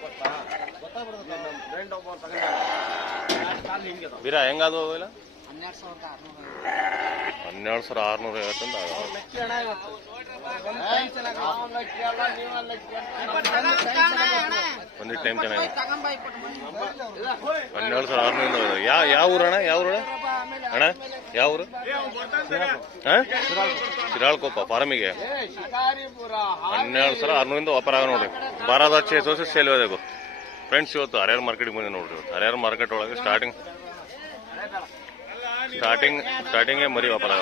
ಗೊತ್ತಾ? ನಮ್ಮ ಬೀರ ಹೆಂಗಾದ ಇಲ್ಲ ಹನ್ನೆರಡು ಸಾವಿರದ ಆರುನೂರ ಹನ್ನೆರಡು ಸಾವಿರ ಆರುನೂರ ಐವತ್ತೊಂದು ಟೈಮ್ ಚೆನ್ನಾಗಿ ಹನ್ನೆರಡು ಸಾವಿರ ಆರ್ನೂರ ಯಾವ ಯಾವ ಊರು ಅಣ್ಣ? ಯಾವ ಊರು ಅಣ್ಣ? ಯಾವ ಊರು? ಹಾಂ? ಶಿರಾಳ್ಕೊಪ್ಪ ಫಾರಮಿಗೆ. ಹನ್ನೆರಡು ಸಾವಿರ ಆರ್ನೂರಿಂದ ವ್ಯಾಪಾರ ಆಗ ನೋಡಿ ಬಾರದ ಹಚ್ಚಿ ಸೋಸಿ ಸೇಲ್ ಹೋದಾಗ. ಫ್ರೆಂಡ್ಸ್ ಇವತ್ತು ಹರಿಹರ ಮಾರ್ಕೆಟಿಗೆ ಬಂದೆ ನೋಡ್ರಿ ಇವತ್ತು. ಹರಿಹರ ಮಾರ್ಕೆಟ್ ಒಳಗೆ ಸ್ಟಾರ್ಟಿಂಗ್ ಸ್ಟಾರ್ಟಿಂಗ್ ಸ್ಟಾರ್ಟಿಂಗೇ ಮರಿ ವ್ಯಾಪಾರ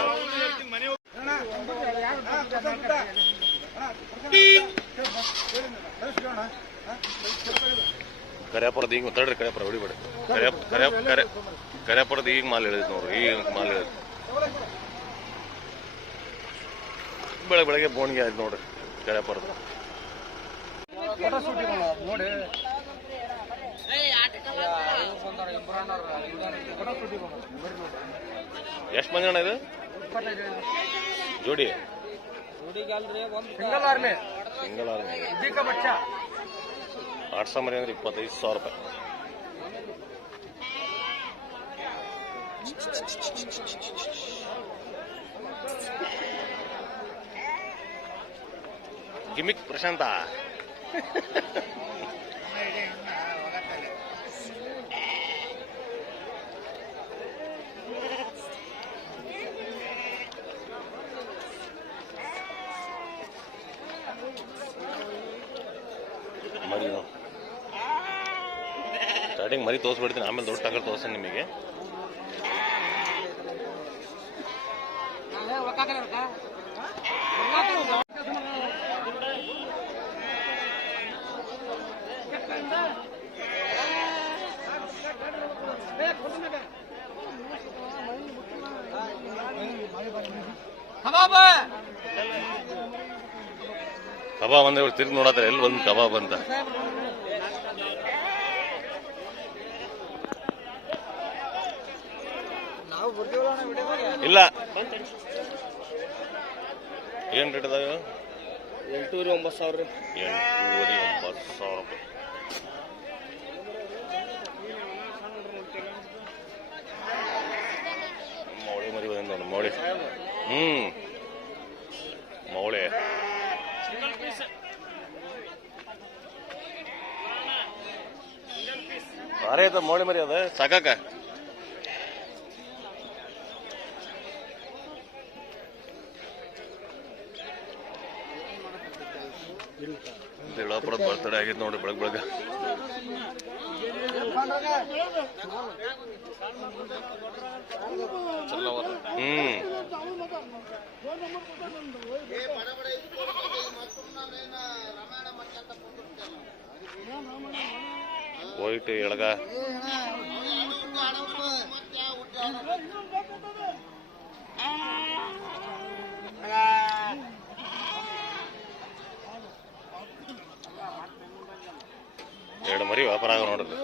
ಕರ್ಯಾಪುರದ ಈಗ ತಡ್ರಿ ಕರ್ಯಾಪುರ ಹೊಡಿಬೇಡಿ. ಕರ್ಯಾಪ ಕರ್ಯಾಪ ಕರೆ ಕರ್ಯಾಪುರದ ಈಗ ಮಾಲ್ ಹೇಳಿದ್ ನೋಡ್ರಿ, ಈಗ ಮಾಲ್ ಹೇಳಿದ್ ಬೆಳಗ್ಗೆ ಬೆಳಗ್ಗೆ ಬೋಣಿಗೆ ಆಯ್ತು ನೋಡ್ರಿ, ಕರ್ಯಾಪುರದ. ನೋಡಿ ಎಷ್ಟು ಮಂದಿ ಅಣ್ಣ ಇದು? ಜೋಡಿ? Single army. Single army. ಮರಿ ಅಂದ್ರೆ ಇಪ್ಪತ್ತೈದು ಸಾವಿರ ರೂಪಾಯಿ. ಗಿಮಿಕ್ ಪ್ರಶಾಂತ ಮರಿ ಸ್ಟಾರ್ಟಿಂಗ್ ಮರಿ ತೋರಿಸ್ಬಿಡ್ತೀನಿ, ಆಮೇಲೆ ದೊಡ್ಡ ಟಗರ್ ತೋರಿಸ್ತೀನಿ ನಿಮಗೆ. ಕಬಾಬ್ ಅಂದ್ರೆ ಇವ್ರು ತಿರ್ಗಿ ನೋಡತ್ತಾರೆ ಎಲ್ಲಿ ಒಂದು ಕಬಾಬ್ ಅಂತ ನಾವು ಬರ್ತೀವಲ್ಲ ಇಲ್ಲ. ಏನ್ ರೇಟ್ ಅದಾವ ಎಂಟೂರಿ ಒಂಬತ್ತು ಸಾವಿರ ಎಂಟೂರಿ ಒಂಬತ್ತು ಸಾವಿರ ರೂಪಾಯಿ. ಮೌಳಿ ಮರಿ ಬಂದ ನೋಡಿ ಮೌಳಿ ಹ್ಮ್. ಮೌಳೆ ಭಾರಿ ಅದ ಮೌಳಿ ಮರಿ ಅದ. ಸಾಕಾಕ? ಬಿಳಾಪುರದ ಆಗೈತೆ ನೋಡಿ ಬೆಳಗ್ಗೆ ಬೆಳಗ್ಗೆ. ಹ್ಮ್. ವೈಟ್ ಎಳಗ. ಎರಡು ಮರಿ ವ್ಯಾಪಾರ ಆಗ ನೋಡ್ರಿ.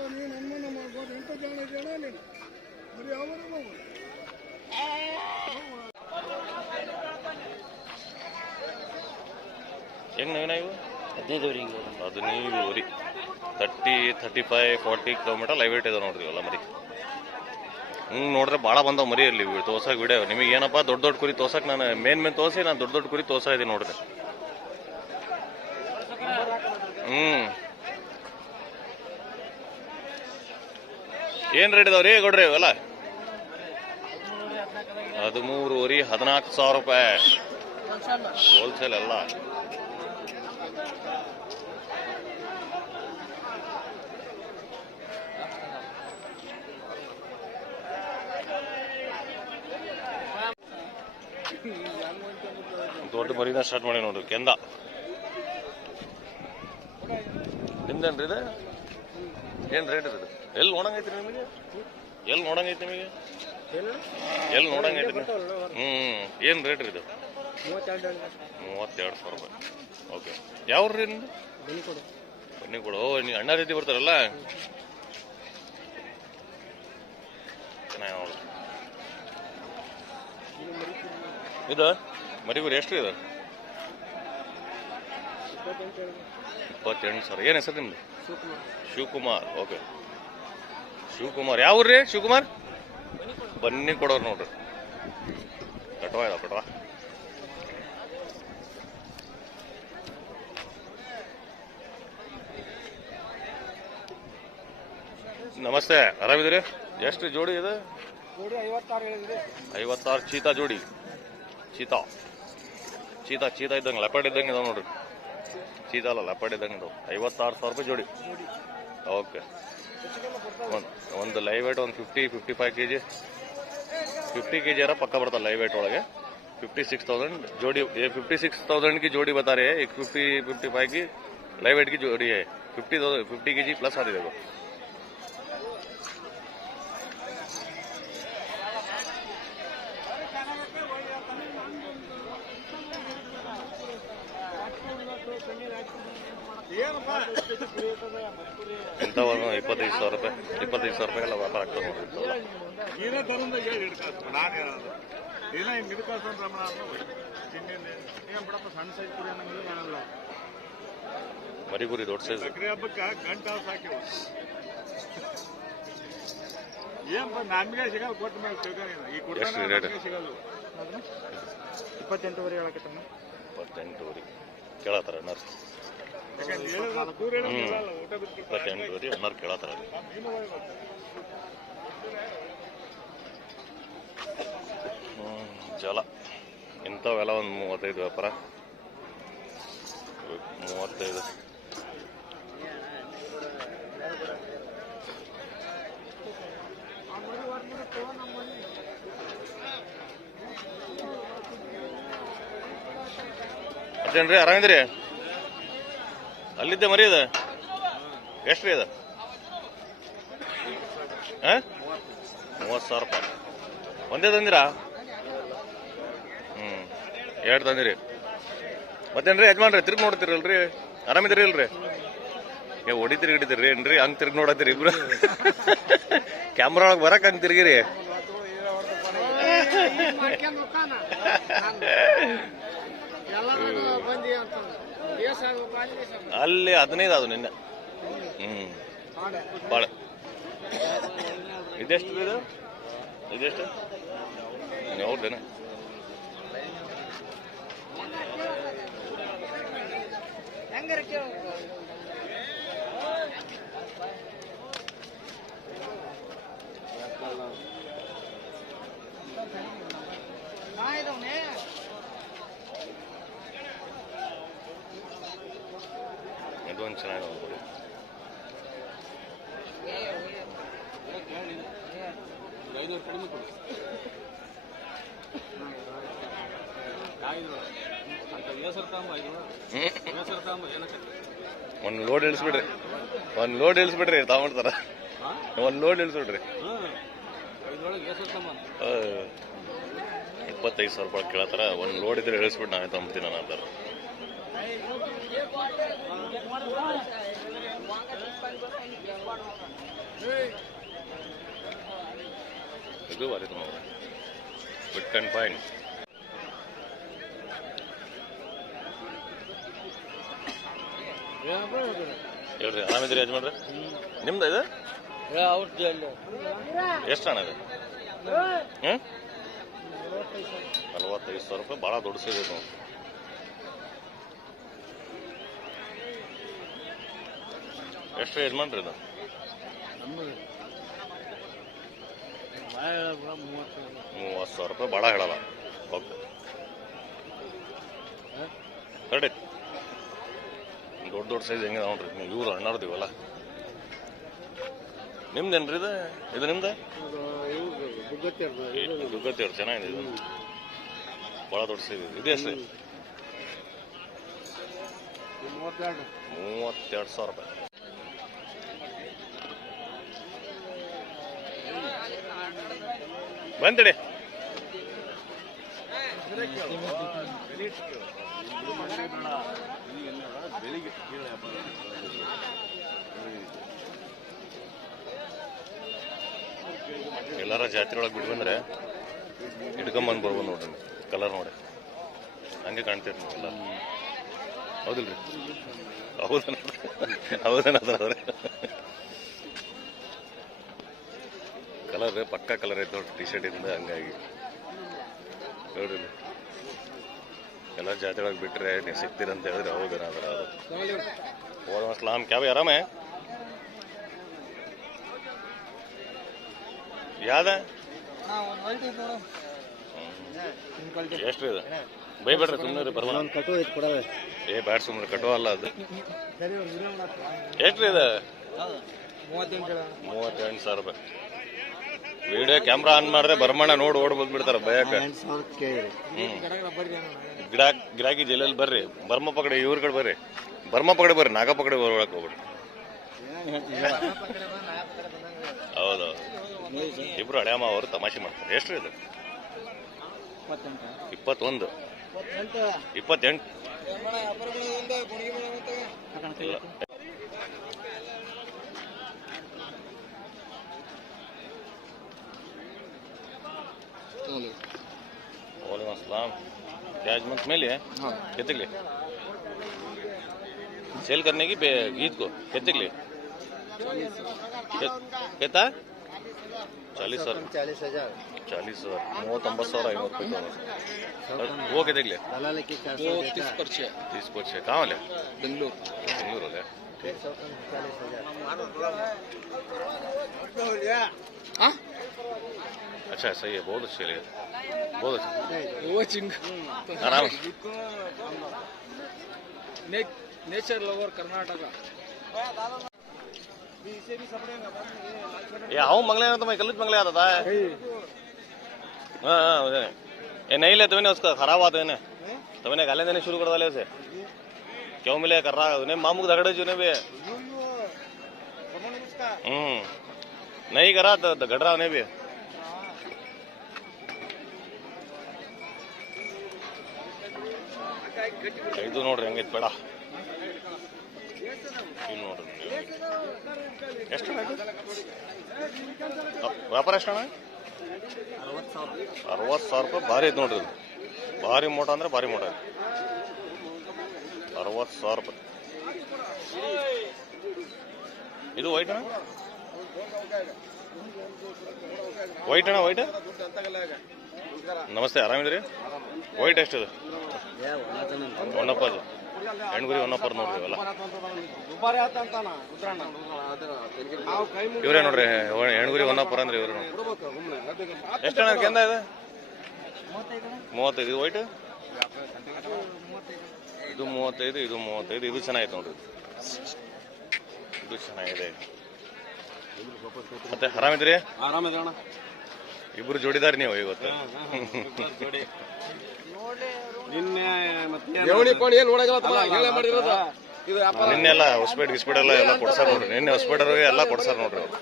ಹೆಂಗ್ ನವೀನ ಇವು? ಹದಿನೈದು ಹದಿನೈದು worry thirty thirty five forty kilometre live ಇದೆ ನೋಡ್ರಿ ಎಲ್ಲ ಮರಿ. ಹ್ಞೂ ನೋಡ್ರೆ ಭಾಳ ಬಂದವು ಮರಿ ಅಲ್ಲಿ ತೋರ್ಸಕ್ಕೆ ವಿಡಿಯೋ ನಿಮಗೆ ಏನಪ್ಪ, ದೊಡ್ಡ ದೊಡ್ಡ ಕುರಿ ತೋರ್ಸಕ್ಕೆ ನಾನು ಮೇನ್ ಮೇನ್ ತೋರಿಸಿ, ನಾನು ದೊಡ್ಡ ದೊಡ್ಡ ಕುರಿ ತೋರ್ಸಾ ಇದೀನಿ ನೋಡ್ರಿ. ಹ್ಞೂ ಏನು ರೇಟ್ ಇದಾವ್ರಿ ಕೊಡ್ರಿ ಇವೆಲ್ಲ ರೀ ಹದಿನಾಲ್ಕು ಸಾವಿರ ರೂಪಾಯಿ. ಹೋಲ್ಸೇಲ್ ಎಲ್ಲ ದೊಡ್ಡ ಮರಿನ ಸ್ಟಾರ್ಟ್ ಮಾಡಿ ನೋಡ್ರಿ, ಕೆಂದ. ನಿಮ್ದೇನ್ರಿ ಇದು? ಏನ್ ರೇಟ್ ಇದೆ? ಎಲ್ಲಿ ನೋಡಂಗೈತಿ ನಿಮಗೆ? ಎಲ್ಲಿ ನೋಡಂಗೈತಿ ನಿಮಗೆ? ಎಲ್ಲಿ ನೋಡಂಗೈತಿ ಹ್ಞೂ ಏನು ರೇಟ್ ರೀ ಇದು? ಮೂವತ್ತೆರಡು ಸಾವಿರ ರೂಪಾಯಿ. ಓಕೆ ಯಾವ ರೀ ನಿಮ್ದು? ಬನ್ನಿ ಕೊಡು ನೀವು ಅಣ್ಣ ರೀತಿ ಬರ್ತಾರಲ್ಲ? ಚೆನ್ನಾಗಿ ಇದು ಮರಿಗುರಿ ಎಷ್ಟು ಇದು? ಇಪ್ಪತ್ತೆಂಟು ಸಾವಿರ. ಏನು ಹೆಸರು ನಿಮ್ದು? ಶಿವಕುಮಾರ್. ಓಕೆ ಶಿವಕುಮಾರ್. ಯಾವ್ರಿ ಶಿವಕುಮಾರ್? ಬನ್ನಿ ಕೊಡೋರು ನೋಡ್ರಿ. ಕಟ್ವಾ ಇದಾವ ಕಟ್ವಾ ನಮಸ್ತೆ ಆರಾಮಿದ್ರಿ ಎಷ್ಟು ಜೋಡಿ ಇದೆ? ಐವತ್ತಾರು ಚೀತಾ ಜೋಡಿ. ಚೀತಾ. ಚೀತಾ ಚೀತಾ ಇದ್ದಂಗೆ ಲೆಪರ್ಡ್ ಇದ್ದಂಗೆ ಇದಾವೆ ನೋಡ್ರಿ. ಚೀತಾ ಅಲ್ಲ ಲೆಪರ್ಡ್ ಇದ್ದಂಗೆ ಇದಾವೆ. ಐವತ್ತಾರು ಸಾವಿರ ರೂಪಾಯಿ ಜೋಡಿ. ಓಕೆ. ಒಂದು ಒಂದು ಲೈವ್ ವೇಟ್ ಒಂದು fifty fifty five K G fifty K G ಯಾರ ಪಕ್ಕ ಬರ್ತಲ್ಲ ಲೈವ್ ವೇಟ್ ಒಳಗೆ ಫಿಫ್ಟಿ ಸಿಕ್ಸ್ ತೌಸಂಡ್ जोड़ी ये फिफ्टी सिक्स थाउजेंड की जोड़ी बता रहे हैं एक फिफ्टी फिफ्टी फाइव की लाइव वेट की जोड़ी है फिफ्टी फिफ्टी के जी प्लस आती देखो ಇಂಥವನ್ನು ಇಪ್ಪತ್ತೈದು ಸಾವಿರ ರೂಪಾಯಿ ಇಪ್ಪತ್ತೈದು ಸಾವಿರ ರೂಪಾಯಿಗೆಲ್ಲ ವ್ಯಾಪಾರ ಆಗ್ತದೆ. ನೋಡ್ರಿ ಇಂಥವೆಲ್ಲ. ಇದೇ ತರಂದ ಹೇಳಿ ಹಿಡ್ಕಾತು ನಾನು ಹೇಳೋದು. ಇಲ್ಲ ಹಿಂಗೆ ಹಿಡ್ಕಾತು ಅಂತ ರಮಣ ಚಿನ್ನಿಂದ ಏನು? ಬಿಡಪ್ಪ ಸಣ್ಣ ಸೈಜ್ ಕುರಿ ಮರಿ ಗುರಿ ದೊಡ್ಡ ಸೈಜ್ ಸಕ್ರೆ ಹಬ್ಬಕ್ಕೆ ಗಂಟ ಸಾಕಿ ಸಾಕಿವು ಏನ್ ನಮ್ಗೆ ಸಿಗಲ್ಲ ಕೊಟ್ಟ ಮೇಲೆ ತಿಳ್ಕೊಂಡಿಲ್ಲ ಈ ಕೊಟ್ಟ ಸಿಗಲ್ಲ. ಇಪ್ಪತ್ತೆಂಟುವರೆ ಹೇಳಕತ್ತಮ್ಮ ಇಪ್ಪತ್ತೆಂಟುವರೆ. ಕೇಳತ್ತಾರ ನರ್ಸ್ ಅನ್ನಾರು ಕೇಳತ್ತಾರ. ಜಲ. ಇಂಥವೆಲ್ಲ ಒಂದು ಮೂವತ್ತೈದು ವ್ಯಾಪಾರ. ಮೂವತ್ತೈದು. ಅದೇನ್ರಿ ಆರಾಮಿದ್ರಿ ಅಲ್ಲಿದ್ದೆ ಮರಿ ಅದ ಎಷ್ಟ್ರಿ ಅದ ಮೂವತ್ ಮೂವತ್ತು ಸಾವಿರ ರೂಪಾಯಿ ಒಂದೇ ತಂದಿರಾ ಹ್ಞೂ ಎರಡು ತಂದಿರಿ ಮತ್ತೇನ್ರಿ ಯಜಮಾನ್ರಿ ತಿರ್ಗಿ ನೋಡ್ತೀರಲ್ರಿ ಆರಾಮಿದ್ರಿ ಇಲ್ರಿ ಏ ಹೊಡಿತೀರಿ ಹಿಡಿತೀರಿ ಏನ್ರಿ ಹಂಗೆ ತಿರ್ಗಿ ನೋಡತ್ತೀರಿ ಇಬ್ರು ಕ್ಯಾಮ್ರಾ ಒಳಗೆ ಬರಕ್ ಹಂಗೆ ತಿರ್ಗಿರಿ ಅಂತ ಅಲ್ಲಿ ಹದಿನೈದು ಅದು ನಿನ್ನೆ. ಹ್ಮ್. ಭಾಳ ಇದೆಷ್ಟು ಇದು? ಇದೆಷ್ಟು? ಹೌದೇನ ಕೇಳು ನಾ ಇದಾವನೆ ಇದು ಒಂದು ಚೆನ್ನಾಗಿ ನೋಡ್ಕೊಡಿ ಒಂದು ಲೋಡ್ ಇಳಿಸ್ಬಿಡ್ರಿ. ಒಂದು ಲೋಡ್ ಇಳಿಸ್ಬಿಡ್ರಿ ತಗೊಂಡ್ತಾರ. ಒಂದು ಲೋಡ್ ಇಳಿಸ್ಬಿಡ್ರಿ. ಇಪ್ಪತ್ತೈದು ಸಾವಿರ ರೂಪಾಯಿ ಕೇಳತ್ತಾರ ಒಂದು ಲೋಡ್ ಇದ್ರೆ ಇಳಿಸ್ಬಿಟ್ಟು ನಾವೇ ತಗೊಂಡ್ತೀನಿ ನಾನು ಅಂತಾರ ಇದು ಬಾರಿ ತುಂಬ ಬಿಟ್ ಕಂಡ್ ಫೈನ್ ಹೇಳ್ರಿ ಆರಾಮಿದ್ರಿ ಯಜಮಾನ್ರೆ? ನಿಮ್ದು ಇದು? ಎಷ್ಟು ಹಣ ಇದು? ಹ್ಞೂ ನಲವತ್ತೈದು ಸಾವಿರ ರೂಪಾಯಿ, ಭಾಳ ದೊಡ್ಡ ಸೈಜ್ ಐತೆ ಎಷ್ಟು ಯಜಮಾನ್ರಿ ಇದು ಮೂವತ್ತು ಸಾವಿರ ರೂಪಾಯಿ ಭಾಳ ಹೇಳಲ್ಲ ಓಕೆ ರೆಡಿ ದೊಡ್ಡ ದೊಡ್ಡ ಸೈಜ್ ಹೆಂಗೆ ನೋಡ್ರಿ ನೀವು ಇವ್ರು ಅಣ್ಣಾರ್ದಿವಲ್ಲ ನಿಮ್ದೇನ್ರಿ ಇದು ಇದು ನಿಮ್ದು ದುಗ್ಗತ್ತಿ ಅವ್ರು ಚೆನ್ನಾಗಿದೆ ಇದು ಭಾಳ ದೊಡ್ಡ ಸೈಜ್ ಇದೆ ಇದು ಎಷ್ಟು ಮೂವತ್ತೆರಡು ಸಾವಿರ ರೂಪಾಯಿ. ಬಂದಿಡಿ ಎಲ್ಲಾರ ಜಾತ್ರೆ ಒಳಗೆ ಬಿಟ್ಟು ಬಂದ್ರೆ ಹಿಡ್ಕೊಂಬಂದು ಬರ್ಬೋದು ನೋಡ್ರಿ ಕಲರ್ ನೋಡಿ. ಹಂಗೆ ಕಾಣ್ತೀರಿ ನೀವು ಎಲ್ಲ ಹೌದಿಲ್ರಿ? ಹೌದನ ಹೌದನ ಅದ್ರಿ ಕಲರ್, ಪಕ್ಕಾ ಕಲರ್ ಐತೆ ನೋಡ್ರಿ ಟಿ ಶರ್ಟಿಂದ ಹಂಗಾಗಿ. ನೋಡ್ರಿ ಎಲ್ಲ ಜಾತಿ ಒಳಗೆ ಬಿಟ್ಟರೆ ನೀವು ಸಿಗ್ತೀರಂತ ಹೇಳಿದ್ರೆ ಹೌದು ಅದ್ರ ಅದು ಓದಲಾಮ್ ಕ್ಯಾಬ್, ಆರಾಮೆ? ಯಾವ್ದ? ಎಷ್ಟು ಇದು? ಬೈಬೇಡ್ರಿ ಸುಮ್ಮನೆ ರೀ ಒಂದು ಏ, ಬ್ಯಾಡ ಸುಮ್ಮನೆ ಕಟು ಅಲ್ಲ ಅದು. ಎಷ್ಟು ರೀ ಇದು? ಮೂವತ್ತೆಂಟು ಸಾವಿರ ರೂಪಾಯಿ. ವಿಡಿಯೋ ಕ್ಯಾಮ್ರಾ ಆನ್ ಮಾಡಿದ್ರೆ ಬರ್ಮಣ ನೋಡಿ ಓಡ್ ಬಂದ್ಬಿಡ್ತಾರ ಭಯಕ್ಕ. ಬರ್ರಿ ಗಿಡ ಗಿರಾಕಿ ಜೈಲಲ್ಲಿ ಬರ್ರಿ. ಬರ್ಮ ಪಕಡೆ ಇವ್ರ ಕಡೆ ಬರ್ರಿ. ಬರ್ಮ ಪಕಡೆ ಬರ್ರಿ ನಾಗ ಪಕಡೆ ಒಳಗೆ ಹೋಗ್ಬಿಡ್ರಿ. ಹೌದು. ಇಬ್ರು ಹಳೆಯಮ್ಮ ಅವರು ತಮಾಷೆ ಮಾಡ್ತಾರೆ. ಎಷ್ಟು ಇದು? ಇಪ್ಪತ್ತೊಂದು. ಇಪ್ಪತ್ತೆಂಟು. वालेकुम अस्सलाम क्या आज मंथ में लिए हाँ कितने के लिए सेल करने की बे- गीत को कितने के लिए कि- कितना चालीस सौ ಚಾಲೀಸ್ ಹಜಾರ್ चालीस सौ ಮೂವತ್ತೊಂಬತ್ತು ಸಾವಿರ ಐನೂರು ರೂಪಾಯಿ ತಗೊಂಡು वो कितने के लिए ದಲಾಲಕ್ಕೆ ಚಾರ್ वो तीस परिचय तीस को छः कहाँ वाले बेंगलोर बेंगलुरु वाले ಚಾಲೀಸ್ ಹಜಾರ್ हाँ अच्छा सही है बहुत अच्छे लिए बहुत अच्छे। वो चिंग आराम ने, नेचर लवर कर्नाटक। ये हाउ मंगले ना तो मैं कल मंगले आता था हाँ हाँ ये नहीं ले तुमने उसका खराब आता है ना तुमने गाले देने शुरू कर डाले उसे। क्यों मिले कर रहा है? उन्हें मामू को झगड़े चुने भी है। हम्म। नहीं करा तो तो घट रहा उन्हें भी ಇದು ನೋಡ್ರಿ ಹಂಗೈತ್ ಬೇಡ. ಎಷ್ಟು ವ್ಯಾಪಾರ ಎಷ್ಟಣ್ಣ ಅರವತ್ತು ಸಾವಿರ ರೂಪಾಯಿ. ಭಾರಿ ಐತೆ ನೋಡ್ರಿ ಭಾರಿ ಮೋಟ ಅಂದ್ರೆ ಭಾರಿ ಮೋಟ ಐತೆ ಅರವತ್ತು ಸಾವಿರ ರೂಪಾಯಿ. ಇದು ವೈಟ್ ಅಣ್ಣ? ವೈಟ್ ಅಣ್ಣ ವೈಟ್ ನಮಸ್ತೆ ಆರಾಮಿದ್ರಿ ವೈಟ್ ಎಷ್ಟಿದೆ ಅದು ಹೆಣ್ಗುರಿ ಒನ್ನಪ್ಪರ್ ನೋಡ್ರಿ ಇವೆಲ್ಲ ಇವ್ರೇ ನೋಡ್ರಿ ಹೆಣ್ಗುರಿ ಒನ್ನಪ್ಪರ್ ಅಂದ್ರೆ ಇವ್ರು ಎಷ್ಟು ಹಣ ಕೆಂದ ಇದೆ? ಮೂವತ್ತೈದು. ಇದು ವೈಟ್? ಇದು ಮೂವತ್ತೈದು ಇದು ಮೂವತ್ತೈದು. ಇದು ಚೆನ್ನಾಗಿತ್ತು ನೋಡ್ರಿ. ಇದು ಚೆನ್ನಾಗಿದೆ. ಮತ್ತೆ ಆರಾಮಿದ್ರಿ ಆರಾಮದಣ್ಣ ಇಬ್ರು ಜೋಡಿದಾರ ನೀವು ಇವತ್ತು. ನಿನ್ನೆ ಏನ್ ಎಲ್ಲ ಹೊಸಪೇಟ್ ಗಿಸ್ಪೇಟ್ ಎಲ್ಲ ಎಲ್ಲ ಕೊಡ್ಸಾರ ನೋಡ್ರಿ. ನಿನ್ನೆ ಹೊಸಪೇಟರ್ ಎಲ್ಲ ಕೊಡ್ಸಾರ ನೋಡ್ರಿ ಅವ್ರು.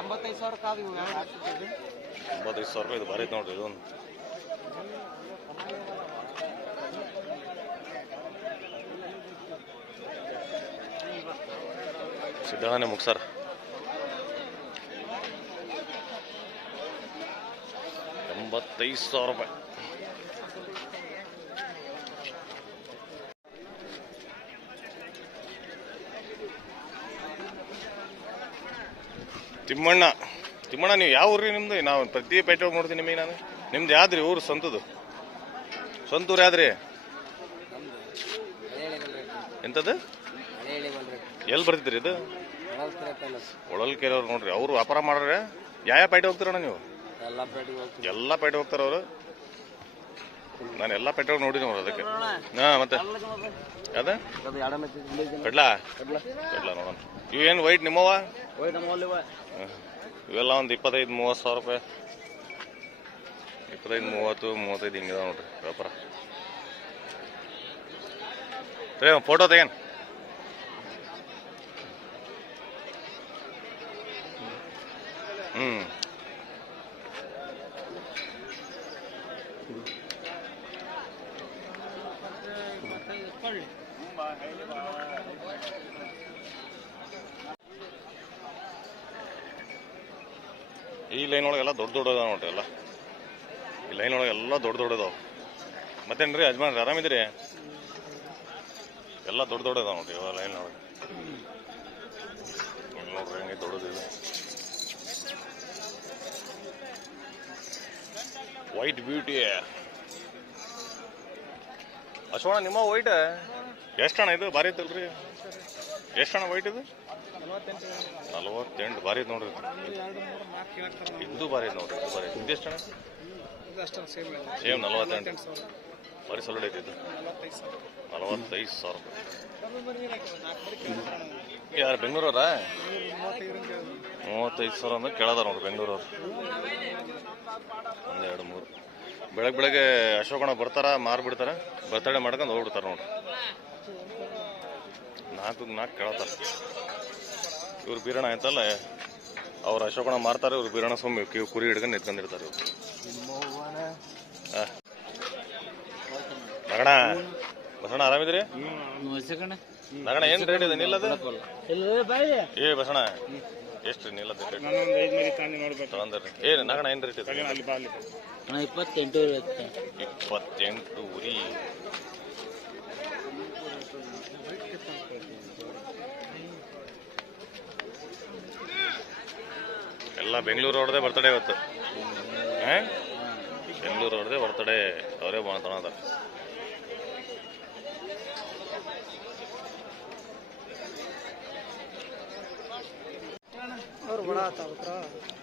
ಎಂಬತ್ತೈದು ಸಾವಿರ ಕಾದು ಇವು. ಒಂಬತ್ತೈದು ಸಾವಿರ ರೂಪಾಯಿ ಇದು ಭಾರಿ ಐತೆ ನೋಡ್ರಿ ಇದೊಂದು. ಸಿದ್ಧಾನೆ ಮುಗ್ಸಾರ ಎಂಬತ್ತೈದು ಸಾವಿರ ರೂಪಾಯಿ. ತಿಮ್ಮಣ್ಣ. ತಿಮ್ಮಣ್ಣ, ನೀವು ಯಾವ ಊರಿ ನಿಮ್ದು? ನಾವು ಪ್ರತಿ ಪೇಟೆ ಒಳಗೆ ನೋಡ್ತೀನಿ ನಿಮಗೆ ನಾನು. ನಿಮ್ದು ಯಾವ್ದ್ರಿ ಊರು, ಸ್ವಂತದ್ದು? ಸ್ವಂತ ಊರು ಯಾವ್ದ್ರಿ? ಎಂಥದ್ದು? ಎಲ್ಲಿ ಬರ್ತಿದ್ರಿ ಇದು? ಒಳಲ್ಕೆರೆಯವ್ರು ನೋಡ್ರಿ. ಅವರು ವ್ಯಾಪಾರ ಮಾಡ್ರೆ. ಯಾವ ಪೇಟೆ ಹೋಗ್ತೀರಣ್ಣ ನೀವು? ಎಲ್ಲ ಪೇಟೆ ಹೋಗ್ತಾರ ಅವರು. ನಾನು ಎಲ್ಲ ಪೇಟೆ ಹೋಗಿ ನೋಡಿದ್ದೀನಿ ಅವ್ರು ಅದಕ್ಕೆ. ಹಾಂ, ಮತ್ತೆ? ಅದ ಕಡ್ಲಾ? ಕಡ್ಲಾ ನೋಡೋಣ. ಇವೇನು ವೈಟ್ ನಿಮ್ಮವ ಇವೆಲ್ಲ ಒಂದು ಇಪ್ಪತ್ತೈದು, ಮೂವತ್ತು ಸಾವಿರ ರೂಪಾಯಿ. ಇಪ್ಪತ್ತೈದು, ಮೂವತ್ತು, ಮೂವತ್ತೈದು ಹಿಂಗಿದೆ ನೋಡ್ರಿ ವ್ಯಾಪಾರ. ಸರಿ ಫೋಟೋ ತೆಗೇನು. ಹ್ಞೂ ಈ ಲೈನ್ ಒಳಗೆಲ್ಲ ದೊಡ್ಡ ದೊಡ್ಡ ಅದಾವ ನೋಡ್ರಿ ಎಲ್ಲ. ಈ ಲೈನ್ ಒಳಗೆ ಎಲ್ಲ ದೊಡ್ಡ ದೊಡ್ಡದಾವ. ಮತ್ತೇನು ಮತ್ತೇನ್ರಿ ಯಜಮಾನ್ರಿ ಆರಾಮಿದ್ರಿ ಎಲ್ಲ ದೊಡ್ಡ ದೊಡ್ಡದಾವ ನೋಡ್ರಿ ಇವಾಗ ಲೈನ್ ಒಳಗೆ. ನೋಡ್ರಿ ಹೆಂಗೆ ದೊಡ್ಡದಿದೆ ವೈಟ್ ಬ್ಯೂಟಿ ಅಶೋಣ ನಿಮ್ಮ ವೈಟ್ ಎಷ್ಟು ಅಣ್ಣ ಇದು? ಭಾರಿ ಐತಲ್ರಿ. ಎಷ್ಟು ಅಣ್ಣ ವೈಟ್ ಇದು? ನಲವತ್ತೆಂಟು ಬಾರಿ ನೋಡ್ರಿ. ಇದು ಬಾರಿ ನೋಡ್ರಿ ಬಾರಿ. ಇದು ಎಷ್ಟು ಸೇಮ್ ನಲವತ್ತೆಂಟು. ಭಾರಿ ಸೊಲ್ಡ್ ಐತಿ ಇದು. ನಲವತ್ತೈದು ಸಾವಿರ ಯಾರು, ಬೆಂಗಳೂರವ್ರಾ? ಮೂವತ್ತೈದು ಸಾವಿರ ಅಂದ್ರೆ ಕೇಳದಾರ ನೋಡ್ರಿ, ಬೆಂಗಳೂರವ್ರು. ಒಂದು, ಎರಡು, ಮೂರು. ಬೆಳಗ್ಗೆ ಬೆಳಗ್ಗೆ ಅಶೋಕಣ ಬರ್ತಾರ, ಮಾರ್ಬಿಡ್ತಾರ? ಬರ್ತಡೇ ಮಾಡ್ಕೊಂಡು ಹೋಗ್ಬಿಡ್ತಾರ ನೋಡ್ರಿ. ನಾಲ್ಕು ನಾಲ್ಕು ಕೇಳತ್ತಾರ ಇವ್ರು ಬೀರಣ ಆಯ್ತಲ್ಲ ಅವ್ರ ಅಶೋಕಣ ಮಾರ್ತಾರೆ ಇವ್ರು ಬೀರಣ ಸ್ವಾಮಿ ಕುರಿ ಹಿಡ್ಕೊಂಡು ನಿಂತ್ಕೊಂಡಿರ್ತಾರೆ. ನಗಣ ಬಸಣ್ಣ ಆರಾಮಿದ್ರಿ ನಗಣ ಏನ್ ರೇಟ್ ಇದೆ? ನಿಲ್ಲದ? ಏ ಬಸಣ ಎಷ್ಟು ರೀ ನಿಲ್ಲದ ಏನ್ ತಗೊಂಡ್ರಿ ಏ ನಗಣ ಏನ್ ರೇಟ್ ಇದೆ. ಇಪ್ಪತ್ತೆಂಟು ಇಪ್ಪತ್ತೆಂಟು ಉರಿ ಎಲ್ಲ ಬೆಂಗಳೂರು ಅವ್ರದೇ ಬರ್ತಡೇ ಇವತ್ತು? ಬೆಂಗಳೂರು ಅವ್ರದೇ ಬರ್ತಡೇ ಅವರೇ ಮಾತಾಡೋದಾರ ಅವ್ರು ಬಡ ಆತಾವತ್ರ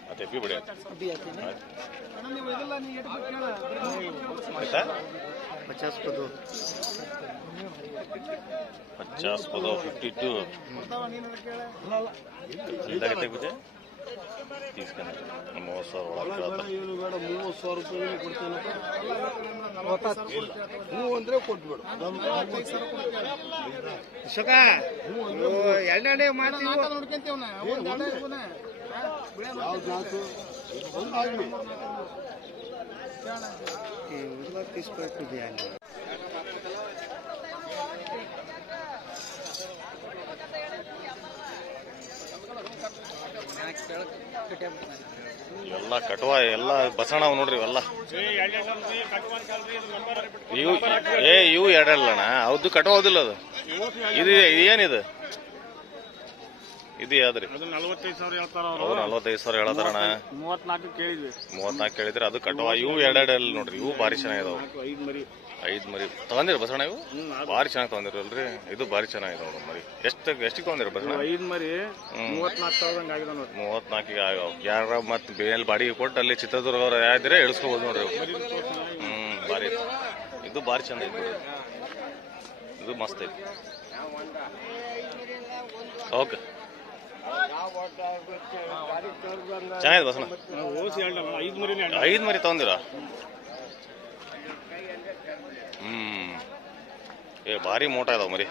ಮತ್ತೆ ಎಪ್ಪಿ ಬಿಡಿ ಆತೀನಿ ಆಯ್ತಾ. ಪಚಾಸ್ ಪದು ಪಚಾಸ್ ಪದ ಫಿಫ್ಟಿ ಟು ತೀಸ್ಕೊಂಡು ಎರಡನೇ ಸಾವಿರ ಮೂವತ್ತು ಸಾವಿರ ರೂಪಾಯಿ ಅಂದ್ರೆ ಕೊಟ್ಬಿಡು ಜಾತು ಇಸ್ಬೇಕು ಎಲ್ಲ ಕಟುವ, ಎಲ್ಲ ಬಸಣ ನೋಡ್ರಿ ಇವೆಲ್ಲ. ಇವು ಏ, ಇವು ಎರಡಲ್ಲಣ್ಣ. ಅವ್ದು ಕಟುವ ಅದು. ಇದು ಏನಿದು ಇದು ಯಾವ್ದ್ರಿ ಅದು ನಲವತ್ತೈದು ಸಾವಿರ ಹೇಳ್ತಾರ ಅವ್ರು. ನಲ್ವತ್ತೈದು ಸಾವಿರ ಹೇಳತಾರಣ ಮೂವತ್ನಾಲ್ಕು ಕೇಳಿದ್ವಿ. ಮೂವತ್ನಾಲ್ಕು ಕೇಳಿದ್ರೆ ಅದು ಕಟುವ ಇವು ಎರಡೆರಡಲ್ಲಿ ನೋಡ್ರಿ ಇವು ಭಾರಿ ಚೆನ್ನಾಗಿದಾವ. ನಾಲ್ಕು ಐದು ಮರಿ. ಐದು ಮರಿ. ತಗೊಂದಿರಿ ಬಸಣ್ಣ ಇವು? ಭಾರಿ ಚೆನ್ನಾಗಿ ತಗೊಂದಿರಲ್ರಿ. ಇದು ಭಾರಿ ಚೆನ್ನಾಗಿದೆ ನೋಡಿ ಮರಿ. ಎಷ್ಟು ಎಷ್ಟು ತಗೊಂದಿರ ಬಸಣ್ಣ ಐದು ಮರಿ ಹ್ಮ್. ಮೂವತ್ನಾಲ್ಕು ಸಾವಿರದಂಗೆ ಆಗಿದೆ ನೋಡಿ ಮೂವತ್ನಾಲ್ಕಿಗೆ ಆಗ್ಯಾವ ಯಾರ ಮತ್ತೆ ಬೇಲ್ ಬಾಡಿಗೆ ಕೊಟ್ಟು ಅಲ್ಲಿ ಚಿತ್ರದುರ್ಗ ಅವ್ರು ಯಾವ್ದಿರ ಇಳಿಸ್ಕೋಬೋದು ನೋಡ್ರಿ ಇವು. ಹ್ಮ್ ಭಾರಿ. ಐತಿ. ಇದು ಭಾರಿ ಚಂದ ಐತಿ ಇದು ಮಸ್ತ್ ಐತಿ. ಓಕೆ. ಚೆನ್ನಾಗಿದೆ ಹೇಳಲ್ಲ ಐದು ಮರಿ ತಗೊಂಡಿರ? ಹ್ಮ್. ಏ, ಭಾರಿ ಮೋಟ ಇದಾವ ಮರಿ.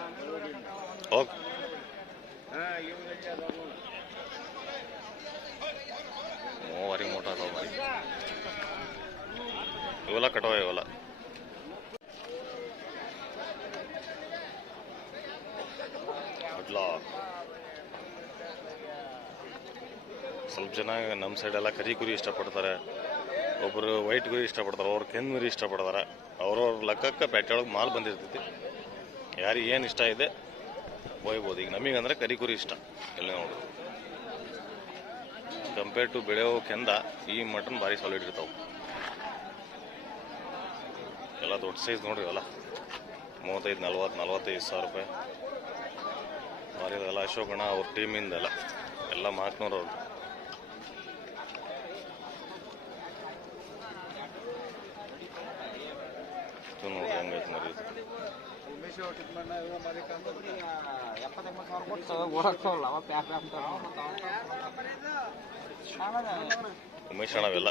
ಓಕೆ ಭಾರಿ ಮೋಟ ಇದಾವ ಮರಿ. ಇವೆಲ್ಲ ಕಟವ ಇವೆಲ್ಲ. ಜನ ನಮ್ಮ ಸೈಡ್ ಎಲ್ಲ ಕರಿ ಕುರಿ ಇಷ್ಟಪಡ್ತಾರೆ ಒಬ್ಬರು ವೈಟ್ ಕುರಿ ಇಷ್ಟಪಡ್ತಾರೆ, ಅವ್ರು ಕೆಂದು ಕುರಿ ಇಷ್ಟಪಡ್ತಾರೆ. ಅವ್ರವ್ರ ಲೆಕ್ಕಕ್ಕೆ ಪೇಟೆ ಒಳಗೆ ಮಾಲ್ ಬಂದಿರ್ತೈತಿ. ಯಾರಿಗೆ ಏನು ಇಷ್ಟ ಇದೆ, ಒಯ್ಬೋದು. ಈಗ ನಮಗಂದ್ರೆ ಕರಿ ಕುರಿ ಇಷ್ಟ. ಎಲ್ಲ ನೋಡೋದು ಕಂಪೇರ್ ಟು ಬೆಳೆಯೋ ಕೆಂದ, ಈ ಮಟನ್ ಭಾರಿ ಸಾಲಿಡ್ ಇರ್ತಾವೆ. ಎಲ್ಲ ದೊಡ್ಡ ಸೈಜ್ ನೋಡ್ರಿ ಅಲ್ಲ. ಮೂವತ್ತೈದು ನಲ್ವತ್ತು ನಲ್ವತ್ತೈದು ಸಾವಿರ ರೂಪಾಯಿ. ಭಾರಿ ಎಲ್ಲ ಅಶೋಕಣ್ಣ ಅವ್ರ ಟೀಮಿಂದೆಲ್ಲ ಎಲ್ಲ ಮಾಕ್ನೂರು ಅವ್ರು. ಹೆಂಗೈತೆ ಮರಿ ಇದು. ಉಮೇಶ್ ಅಣ್ಣವೆಲ್ಲ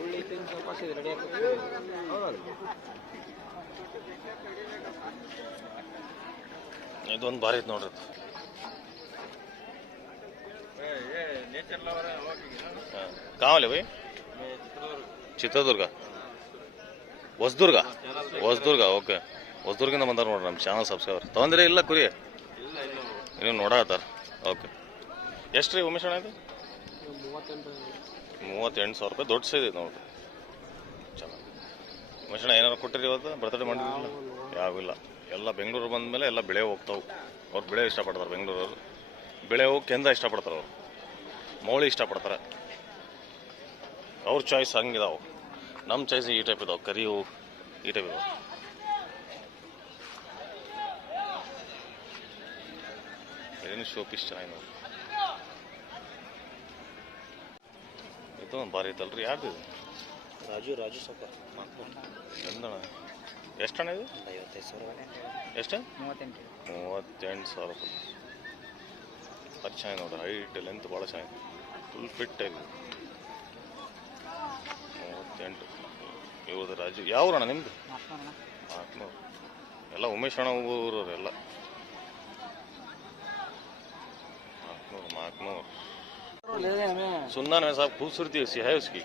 ಉಳ್ಳಿ ತಿಂದು ಸ್ವಲ್ಪ ರೆಡಿ ಇದೊಂದು ಭಾರಿ ಐತೆ ನೋಡ್ರಿ. ಕಾವಲೆ ಬೈ ಚಿತ್ರದುರ್ಗ. ಹೊಸದುರ್ಗ? ಹೊಸದುರ್ಗ ಓಕೆ ಹೊಸದುರ್ಗಿಂದ ಬಂದಾರ ನೋಡ್ರಿ ನಮ್ಮ ಚಾನಲ್ ಸಬ್ಸ್ಕ್ರೈಬರ್ ತೊಂದರೆ ಇಲ್ಲ ಕುರಿ? ಇನ್ನು ನೋಡತ್ತಾರ ಓಕೆ ಎಷ್ಟು ರೀ ಉಮೇಶ್ ಅಣ್ಣ ಇದು? ಮೂವತ್ತೆಂಟು ಸಾವಿರ ರೂಪಾಯಿ ದೊಡ್ಡ ಸೈಜ್ ನೋಡ್ರಿ. ಚೆನ್ನಾಗಿ. ಅಣ್ಣ ಏನಾರು ಕೊಟ್ಟಿರಿ ಇವತ್ತು? ಬರ್ತಡೇ ಮಾಡಿರಲಿಲ್ಲ ಯಾವಿಲ್ಲ ಎಲ್ಲ ಬೆಂಗಳೂರು ಬಂದಮೇಲೆ ಎಲ್ಲ ಬೆಳೆ ಹೋಗ್ತಾವೆ. ಅವ್ರು ಬೆಳೆ ಇಷ್ಟಪಡ್ತಾರೆ ಬೆಂಗಳೂರವ್ರು. ಬೆಳೆ ಹೋಗಿ ಕೆಂದ ಇಷ್ಟಪಡ್ತಾರೆ ಅವರು. ಮೌಳಿ ಇಷ್ಟಪಡ್ತಾರೆ. ಅವ್ರ ಚಾಯ್ಸ್ ಹಂಗಿದಾವೆ. ನಮ್ಮ ಚಾಯ್ಸ್ ಈ ಟೈಪ್ ಇದಾವೆ ಕರಿವು ಈ ಟೈಪ್ ಇದಾವೆ. ಏನು ಶೋ ಪೀಸ್ ಚೆನ್ನಾಗಿ ನೋಡಿ ಇದು ಒಂದು ಭಾರಿ ಐತಲ್ರಿ ಯಾರ್ದು ಇದು? ರಾಜು ರಾಜು ಸ್ವಲ್ಪ ಎಂದಣ ಅಣ್ಣ ಇದು? ಐವತ್ತೈದು ಸಾವಿರ ಎಷ್ಟು? ಮೂವತ್ತೆಂಟು. ಮೂವತ್ತೆಂಟು ಸಾವಿರ ರೂಪಾಯಿ. ಅದು ಚೆನ್ನಾಗಿ ನೋಡ್ರಿ ಹೈಟ್ ಲೆಂತ್ ಭಾಳ ಚೆನ್ನಾಗಿದೆ ಫುಲ್ ಫಿಟ್ ಇದೆ ಮೂವತ್ತೆಂಟು ಇವತ್ತು ರಾಜು ಯಾವ ಅಣ್ಣ ನಿಮ್ದು? ನಾಲ್ಕುನೂರು ಎಲ್ಲ ಉಮೇಶ್ ಅಣ್ಣ ಊರವ್ರು ಎಲ್ಲ ನಾಲ್ಕುನೂರು ಮಾಕ್ನೂರು ಸುಂದಾನ ಸಾಹೇಬ್ ಖೂಬ್ಸೂರ್ತಿ ಸಿ ಹೈ ಉಸ್ಕಿ.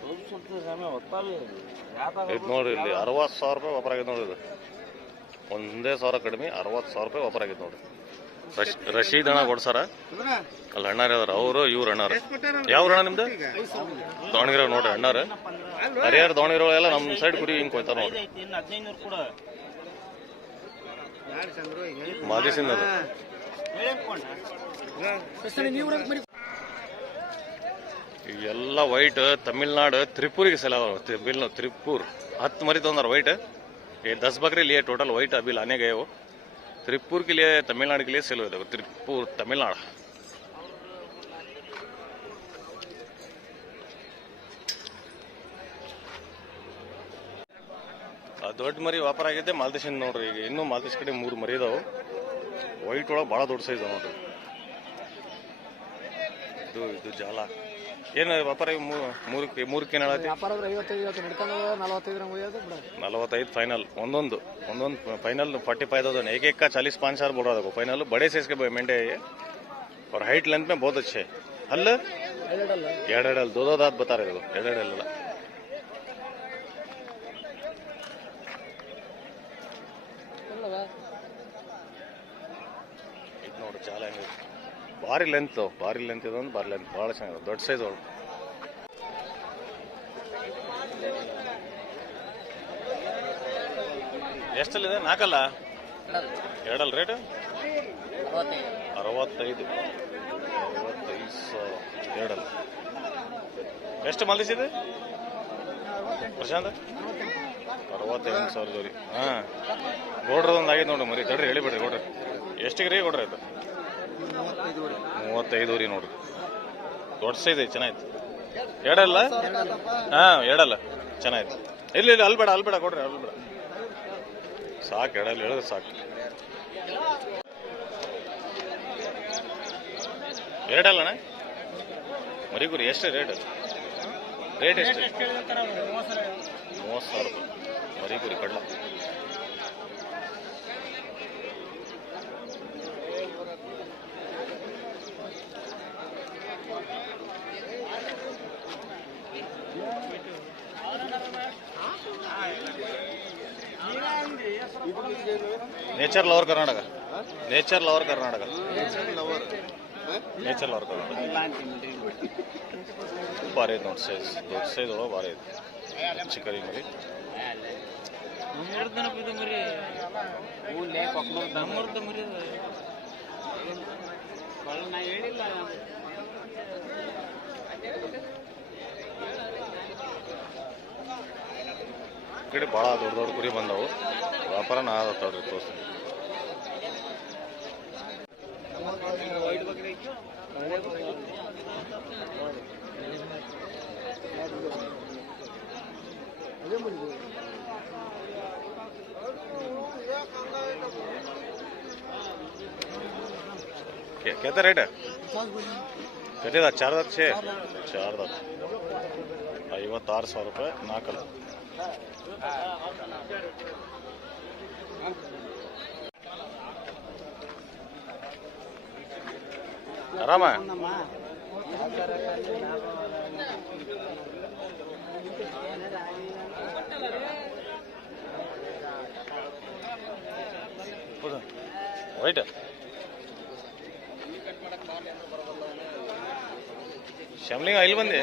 ನೋಡ್ರಿ ಇಲ್ಲಿ ಅರವತ್ತು ಸಾವಿರ ರೂಪಾಯಿ ವ್ಯಾಪಾರ ಆಗಿದೆ ನೋಡ್ರಿ ಇದು. ಒಂದೇ ಸಾವಿರ ಕಡಿಮೆ, ಅರವತ್ತು ಸಾವಿರ ರೂಪಾಯಿ ವ್ಯಾಪಾರ ಆಗಿದೆ ರಶ್ ರಶೀದ್ ಅಣ್ಣ ಕೊಡ್ಸಾರ? ಅಲ್ಲಿ, ಅಣ್ಣಾರ ಅದಾರ ಅವರು, ಇವ್ರು ಅಣ್ಣಾರ. ಯಾವ ಅಣ್ಣ ನಿಮ್ದು? ದಾವಣಗೆರೆ ನೋಡ್ರಿ, ಅಣ್ಣಾರ. ಹರಿಹರ, ದಾವಣಗೆರೆ ಎಲ್ಲ ನಮ್ಮ ಸೈಡ್ ಕುರಿ ಹಿಂಗೆ ಕೊಯ್ತಾರ ನೋಡ್ರಿ. ಮಾಜಿ ಸಿಂಗ್ ಅದು. ಎಲ್ಲ ವೈಟ್, ತಮಿಳ್ನಾಡು, ತ್ರಿಪುರಿಗೆ ಸಲ ತಮಿಳ್ ತ್ರಿಪುರ್. ಹತ್ತು ಮರಿ ತಂದಾರ ವೈಟ್. ದಸ್ ಬಕ್ರಿ ಇಲ್ಲಿ ಟೋಟಲ್ ವೈಟ್ ಅಬಿಲ್ ಅನೇಕ त्रिपुर के लिए तमिलनाडु के लिए सेल हुए थे वो त्रिपुर तमिलनाडु ಆ ದೊಡ್ಡ ಮರಿ ವ್ಯಾಪಾರ ಆಗೈತೆ ಮಾಲ್ದೇಶನ್ ನೋಡ್ರಿ ಈಗ ಇನ್ನೂ ಮಾಲ್ದೇಶ್ ಕಡೆ ಮೂರು ಮರಿ ಇದಾವೆ ವೈಟ್ ಒಳಗೆ ಭಾಳ ದೊಡ್ಡ ಸೈಜ್ ನೋಡ್ರಿ ಇದು ಇದು ಜಾಲ ಏನು ವ್ಯಾಪಾರ ಮೂರಕ್ಕೆ ಮೂರಕ್ಕೆ ಏನು ವ್ಯಾಪಾರ ನಲವತ್ತೈದು ಫೈನಲ್ ಒಂದೊಂದು ಒಂದೊಂದು ಫೈನಲ್ ಫಾರ್ಟಿ ಫೈವ್ थाउजेंड एक एक का बोल रहा था फाइनल बड़े साइज के मेंढे है और हाइट लेंथ ಭಾರಿ ಲೆಂತ್ ಭಾರಿ ಲೆಂತ್ ಇದೆ ಒಂದು ಭಾರಿ ಲೆಂತ್ ಭಾಳ ಚೆನ್ನಾಗಿದೆ. ದೊಡ್ಡ ಸೈಜ್ ಒಳಗೆ. ಎಷ್ಟಲ್ಲಿದೆ? ನಾಲ್ಕಲ್ಲ? ಎರಡಲ್ಲ ರೇಟ್ ಅರವತ್ತೈದು. ಅರವತ್ತೈದು ಸಾವಿರ. ಎರಡಲ್ಲ. ಎಷ್ಟು ಮಲ್ದಿಸಿದೆ ಪ್ರಶಾಂತ್? ಅರವತ್ತೆಂಟು ಸಾವಿರ ಜೋರಿ ಹಾ. ಗೋಡ್ರದೊಂದು ಆಗಿದೆ ನೋಡಿ ಮರಿ. ತಡ್ರಿ ಹೇಳಿಬಿಡ್ರಿ ಗೋಡ್ರಿ. ಎಷ್ಟಿಗೆ ರೀ ಗೋಡ್ರಿ ಇದು? ಮೂವತ್ತೈದು ರೀ ನೋಡ್ರಿ. ದೊಡ್ಡ ಸೈಜ್ ಐತೆ ಚೆನ್ನಾಯ್ತು ಎರಡಲ್ಲ? ಹಾ, ಎರಡಲ್ಲ. ಚೆನ್ನಾಯ್ತು ಇಲ್ಲ ಇಲ್ಲ, ಅಲ್ಬೇಡ ಅಲ್ಬೇಡ, ಕೊಡ್ರಿ, ಅಲ್ಬೇಡ. ಸಾಕು, ಎರಡಲ್ಲ ಹೇಳಿದ್ರೆ ಸಾಕು. ಎರಡಲ್ಲಣ್ಣ? ಮರಿ ಗುರಿ ಎಷ್ಟು ರೇಟ್? ರೇಟ್ ಎಷ್ಟು? ಮೂವತ್ತು ಸಾವಿರ ರೂಪಾಯಿ. ಮರಿಗುರಿ, ಕಡ್ಲ. Nature lover Karnataka nature lover Karnataka nature lover Karnataka ಭಾರಿ ಐತೆ ನೋಡಿ ಸೈಜ್ ದೊಡ್ಡ ಸೈಜ್ ಒಳಗೆ ಭಾರಿ ಐತೆ ಚಿಕ್ಕರಿ ಮರಿ? ಈ ಕಡೆ ಭಾಳ ದೊಡ್ಡ ದೊಡ್ಡ ಕುರಿ ಬಂದವು. ಅಪರ ನಾ ತೊಡ್ರಿ ತೋರಿಸ್ತೀನಿ. કેતા ರೇಟ್ ಕಟ್ಟಿದ ಚಾರ್ದ ಛೇ ಚಾರ್ದ ಐವತ್ತಾರು ಸಾವಿರ ರೂಪಾಯಿ ನಾಲ್ಕು ಆರಾಮ ರೈಟ್ ಶಮ್ಲಿಂಗ ಇಲ್ಲಿ ಬಂದಿ?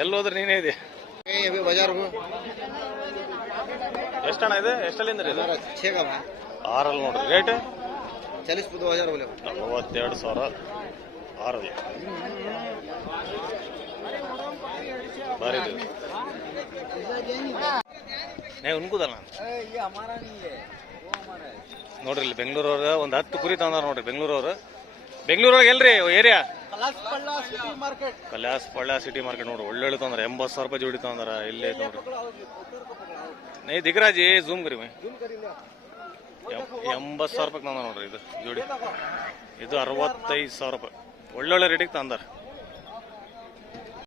ಎಲ್ಲಿ ಹೋದ್ರೆ ನೀನೇ ಇದೆ ಬಜಾರ್ಗು ಎಷ್ಟಣ್ಣ ಇದೆ? ಎಷ್ಟಲ್ಲಿಂದ ರೀ ಆರಲ್ಲಿ ನೋಡ್ರಿ ರೇಟ್ ಚಾಲೀಸ್ ಬುದ್ಧ ಹಜಾರ್ ಬೋಲೆ ಮೂವತ್ತೆರಡು ಸಾವಿರ ಆರು. ಬಾರಿ ಏ ಉನ್ಕುದಲ್ಲ ನೋಡ್ರಿ, ಇಲ್ಲಿ ಬೆಂಗಳೂರವ್ರ ಒಂದು ಹತ್ತು ಕುರಿ ತಂದಾರ ನೋಡ್ರಿ, ಬೆಂಗಳೂರವ್ರು. ಬೆಂಗಳೂರವ್ರಿಗೆ ಎಲ್ರಿ ಏರಿಯಾ ಕಲ್ಯಾಸ್ ಪಳ್ಳ ಸಿಟಿ ಮಾರ್ಕೆಟ್ ನೋಡ್ರಿ ಒಳ್ಳೊಳ್ಳೆ ತಂದ್ರ ಎಂಬತ್ತು ಸಾವಿರ ರೂಪಾಯಿ ಜೋಡಿ ತಂದಾರ ಇಲ್ಲೇ ನೋಡ್ರಿ ನೀ ದಿಗ್ರಾಜಿ ಜೂಮ್ ಕರಿ ಮೈ ಎಂಬತ್ತು ಸಾವಿರ ರೂಪಾಯಿ ತಂದ ನೋಡ್ರಿ ಇದು ಜೋಡಿ. ಇದು ಅರವತ್ತೈದು ಸಾವಿರ ರೂಪಾಯಿ. ಒಳ್ಳೊಳ್ಳೆ ರೇಟಿಗೆ ತಂದಾರ.